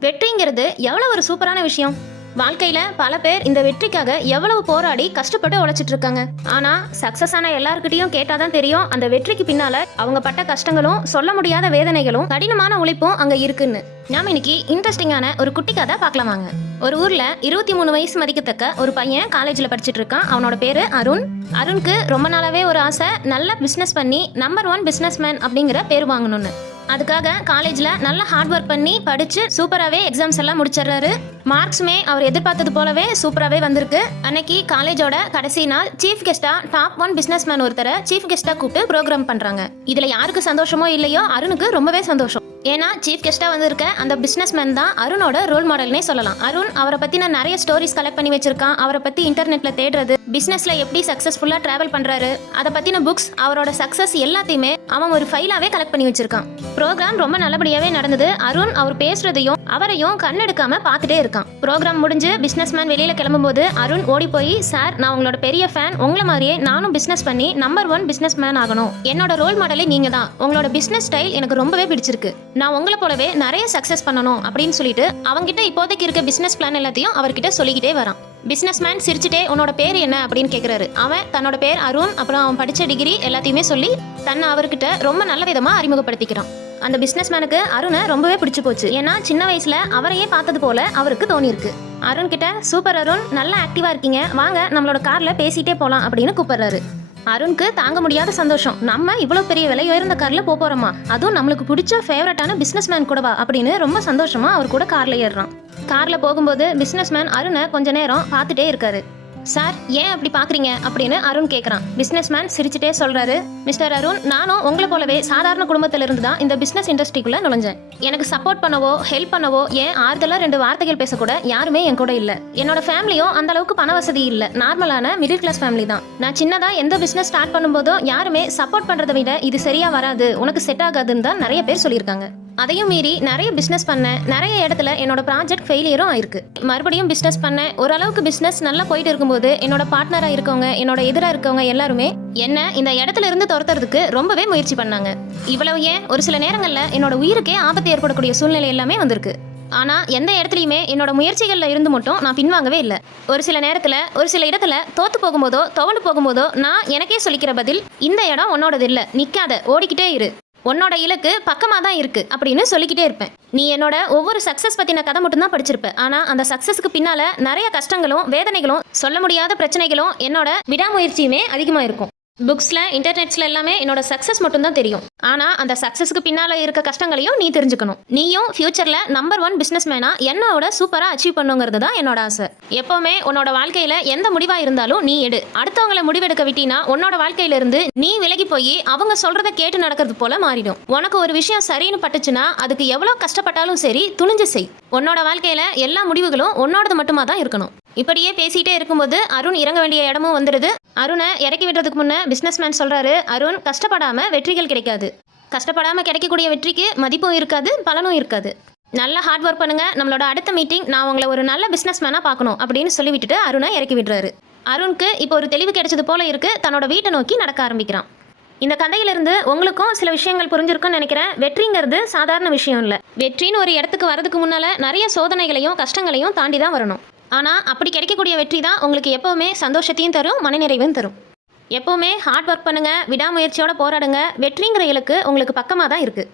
வெற்றிங்கிறது எவ்வளோ ஒரு சூப்பரான விஷயம். வாழ்க்கையில பல பேர் இந்த வெற்றிக்காக எவ்வளவு போராடி கஷ்டப்பட்டு உழைச்சிட்டு இருக்காங்க. ஆனா சக்சஸ் ஆன எல்லாருக்கிட்டையும் கேட்டாதான் தெரியும் அந்த வெற்றிக்கு பின்னால அவங்க பட்ட கஷ்டங்களும் சொல்ல முடியாத வேதனைகளும் கடினமான உழைப்பும் அங்க இருக்குன்னு. நாம இன்னைக்கு இன்ட்ரெஸ்டிங்கான ஒரு குட்டி கதை பார்க்கலாம் வாங்க. ஒரு ஊர்ல இருபத்தி மூணு வயசு மதிக்கத்தக்க ஒரு பையன் காலேஜ்ல படிச்சுட்டு இருக்கான். அவனோட பேரு அருண். அருணுக்கு ரொம்ப நாளாவே ஒரு ஆசை நல்ல பிசினஸ் பண்ணி நம்பர் ஒன் பிசினஸ் மேன் அப்படிங்கிற பேர் வாங்கணும்னு. அதுக்காக காலேஜில் நல்லா ஹார்ட் ஒர்க் பண்ணி படித்து சூப்பராகவே எக்ஸாம்ஸ் எல்லாம் முடிச்சிடுறாரு. மார்க்ஸுமே அவர் எதிர்பார்த்தது போலவே சூப்பராகவே வந்திருக்கு. அன்னைக்கு காலேஜோட கடைசி நாள் சீஃப் கெஸ்ட்டாக டாப் ஒன் பிஸ்னஸ் மேன் ஒருத்தரை சீஃப் கெஸ்ட்டாக கூப்பிட்டு ப்ரோக்ராம் பண்ணுறாங்க இதில் யாருக்கு சந்தோஷமோ இல்லையோ அருணுக்கு ரொம்பவே சந்தோஷம். ஏன்னா சீஃப் கெஸ்ட்டாக வந்திருக்க அந்த பிஸ்னஸ் மேன் தான் அருணோட ரோல் மாடல்னே சொல்லலாம். அருண் அவரை பற்றின நிறைய ஸ்டோரிஸ் கலெக்ட் பண்ணி வச்சிருக்கான். அவரை பற்றி இன்டர்நெட்டில் தேடுறது பிஸ்னஸில் எப்படி சக்ஸஸ்ஃபுல்லாக ட்ராவல் பண்ணுறாரு அதை பற்றின புக்ஸ் அவரோட சக்ஸஸ் எல்லாத்தையுமே அவன் ஒரு ஃபைலாகவே கலெக்ட் பண்ணி வச்சிருக்கான். ப்ரோக்ராம் ரொம்ப நல்லபடியாகவே நடந்தது. அருண் அவர் பேசுறதையும் அவரையும் கண்ணெடுக்காம பார்த்துட்டே இருக்கான். ப்ரோக்ராம் முடிஞ்சு பிஸ்னஸ் மேன் வெளியில் கிளம்பும்போது அருண் ஓடி போய் சார் நான் உங்களோட பெரிய ஃபேன் உங்களை மாதிரியே நானும் பிஸ்னஸ் பண்ணி நம்பர் ஒன் பிஸ்னஸ் மேன் ஆகணும். என்னோட ரோல் மாடலே நீங்கள் தான் உங்களோட பிஸ்னஸ் ஸ்டைல் எனக்கு ரொம்பவே பிடிச்சிருக்கு. நான் உங்களை போலவே நிறைய சக்ஸஸ் பண்ணணும் அப்படின்னு சொல்லிட்டு அவங்ககிட்ட இப்போதைக்கு இருக்க பிஸ்னஸ் பிளான் எல்லாத்தையும் அவர்கிட்ட சொல்லிக்கிட்டே வரான். பிஸ்னஸ்மேன் சிரிச்சுட்டே உன்னோட பேர் என்ன? அப்படின்னு கேட்குறாரு அவன் தன்னோட பேர் அருண் அப்புறம் அவன் படித்த டிகிரி எல்லாத்தையுமே சொல்லி தன்னை அவர்கிட்ட ரொம்ப நல்ல விதமாக அறிமுகப்படுத்திக்கிறான். அந்த பிஸ்னஸ்மேனுக்கு அருணை ரொம்பவே பிடிச்சி போச்சு. ஏன்னா சின்ன வயசில் அவரையே பார்த்தது போல அவருக்கு தோணியிருக்கு. அருண் கிட்ட சூப்பர் அருண் நல்லா ஆக்டிவாக இருக்கீங்க. வாங்க நம்மளோட காரில் பேசிகிட்டே போகலாம் அப்படின்னு கூப்பிட்றாரு. அருண்க்கு தாங்க முடியாத சந்தோஷம். நம்ம இவ்வளோ பெரிய விலை உயர்ந்த கார்ல போக போறோமா அதுவும் நம்மளுக்கு பிடிச்ச ஃபேவரட்டான பிஸ்னஸ் மேன் கூடவா அப்படின்னு ரொம்ப சந்தோஷமா அவர் கூட கார்ல ஏறுறான். கார்ல போகும்போது பிஸ்னஸ் மேன் அருணை கொஞ்ச நேரம் பார்த்துட்டே இருக்காரு. சார் ஏன் அப்படி பாக்குறீங்க? அப்படின்னு அருண் கேட்குறான் பிசினஸ் மேன் சிரிச்சுட்டே சொல்றாரு மிஸ்டர் அருண் நானும் உங்களை போலவே சாதாரண குடும்பத்துல இருந்து தான் இந்த பிசினஸ் இண்டஸ்ட்ரிக்குள்ள நுழைஞ்சேன். எனக்கு சப்போர்ட் பண்ணவோ ஹெல்ப் பண்ணவோ ஏன் ஆறுதலா ரெண்டு வார்த்தைகள் பேசக்கூட யாருமே என் கூட இல்ல. என்னோட ஃபேமிலியும் அந்த அளவுக்கு பண வசதி இல்ல. நார்மலான மிடில் கிளாஸ் ஃபேமிலி தான். நான் சின்னதா எந்த பிசினஸ் ஸ்டார்ட் பண்ணும்போதும் யாருமே சப்போர்ட் பண்றதை விட இது சரியா வராது உனக்கு செட் ஆகாதுன்னு தான் நிறைய பேர் சொல்லியிருக்காங்க. அதையும் மீறி நிறைய பிஸ்னஸ் பண்ணேன் நிறைய இடத்துல என்னோட ப்ராஜெக்ட் ஃபெயிலியரும் ஆயிருக்கு. மறுபடியும் பிஸ்னஸ் பண்ணேன் ஓரளவுக்கு பிஸ்னஸ் நல்லா போயிட்டு இருக்கும்போது என்னோட பார்ட்னராக இருக்கவங்க என்னோட எதிராக இருக்கவங்க எல்லாருமே என்ன இந்த இடத்துல இருந்து துரத்துறதுக்கு ரொம்பவே முயற்சி பண்ணாங்க. இவ்வளவு ஏன்? ஒரு சில நேரங்களில் என்னோட உயிருக்கே ஆபத்து ஏற்படக்கூடிய சூழ்நிலை எல்லாமே வந்திருக்கு. ஆனால் எந்த இடத்துலையுமே என்னோட முயற்சிகளில் இருந்து மட்டும் நான் பின்வாங்கவே இல்லை. ஒரு சில நேரத்தில் ஒரு சில இடத்துல தோத்து போகும்போதோ துவண்டு போகும்போதோ நான் எனக்கே சொல்லிக்கிற பதில் இந்த இடம் உன்னோடது இல்லை. நிற்காத ஓடிக்கிட்டே இரு. உன்னோட இலக்கு பக்கமாக தான் இருக்குது அப்படின்னு சொல்லிக்கிட்டே இருப்பேன். நீ என்னோட ஒவ்வொரு சக்ஸஸ் பற்றின கதை மட்டும்தான் படிச்சிருப்ப. ஆனால் அந்த சக்ஸஸ்க்கு பின்னால் நிறைய கஷ்டங்களும் வேதனைகளும் சொல்ல முடியாத பிரச்சனைகளும் என்னோட விடாமுயற்சியுமே அதிகமாக இருக்கும். புக்ஸில் இன்டர்நெட்ஸில் எல்லாமே என்னோட சக்ஸஸ் மட்டும்தான் தெரியும். ஆனால் அந்த சக்ஸஸ்க்கு பின்னால் இருக்க கஷ்டங்களையும் நீ தெரிஞ்சுக்கணும். நீயும் ஃபியூச்சரில் நம்பர் ஒன் பிஸ்னஸ் மேனாக என்னோட சூப்பராக அச்சீவ் பண்ணுங்கிறது தான் என்னோட ஆசை. எப்போவுமே உன்னோட வாழ்க்கையில் எந்த முடிவாக இருந்தாலும் நீ எடு. அடுத்தவங்களை முடிவெடுக்க விட்டினா உன்னோட வாழ்க்கையிலிருந்து நீ விலகி போய் அவங்க சொல்கிறத கேட்டு நடக்கிறது போல மாறிடும். உனக்கு ஒரு விஷயம் சரின்னு பட்டுச்சுன்னா அதுக்கு எவ்வளோ கஷ்டப்பட்டாலும் சரி துணிஞ்சு செய். உன்னோட வாழ்க்கையில் எல்லா முடிவுகளும் உன்னோடது மட்டுமா தான் இருக்கணும். இப்படியே பேசிகிட்டே இருக்கும்போது அருண் இறங்க வேண்டிய இடமும் வந்துடுது அருணை இறக்கி விடுறதுக்கு முன்னே பிஸ்னஸ்மேன் சொல்கிறாரு அருண் கஷ்டப்படாமல் வெற்றிகள் கிடைக்காது. கஷ்டப்படாமல் கிடைக்கக்கூடிய வெற்றிக்கு மதிப்பும் இருக்காது பலனும் இருக்காது. நல்லா ஹார்ட் ஒர்க் பண்ணுங்க. நம்மளோட அடுத்த மீட்டிங் நான் உங்களை ஒரு நல்ல பிஸ்னஸ்மேனாக பார்க்கணும் அப்படின்னு சொல்லி விட்டுட்டு அருணை இறக்கி விடுறாரு. அருணுக்கு இப்போ ஒரு தெளிவு கிடைச்சது போல இருக்கு. தன்னோட வீட்டை நோக்கி நடக்க ஆரம்பிக்கிறான். இந்த கதையிலிருந்து உங்களுக்கும் சில விஷயங்கள் புரிஞ்சிருக்கும்னு நினைக்கிறேன். வெற்றிங்கிறது சாதாரண விஷயம் இல்லை. வெற்றின்னு ஒரு இடத்துக்கு வரதுக்கு முன்னால நிறைய சோதனைகளையும் கஷ்டங்களையும் தாண்டி தான் வரணும். ஆனால் அப்படி கிடைக்கக்கூடிய வெற்றி தான் உங்களுக்கு எப்போவுமே சந்தோஷத்தையும் தரும் மனநிறைவையும் தரும். எப்போவுமே ஹார்ட் ஒர்க் பண்ணுங்கள் விடாமுயற்சியோடு போராடுங்க வெற்றிங்கிற இலக்கு உங்களுக்கு பக்கமாக தான் இருக்குது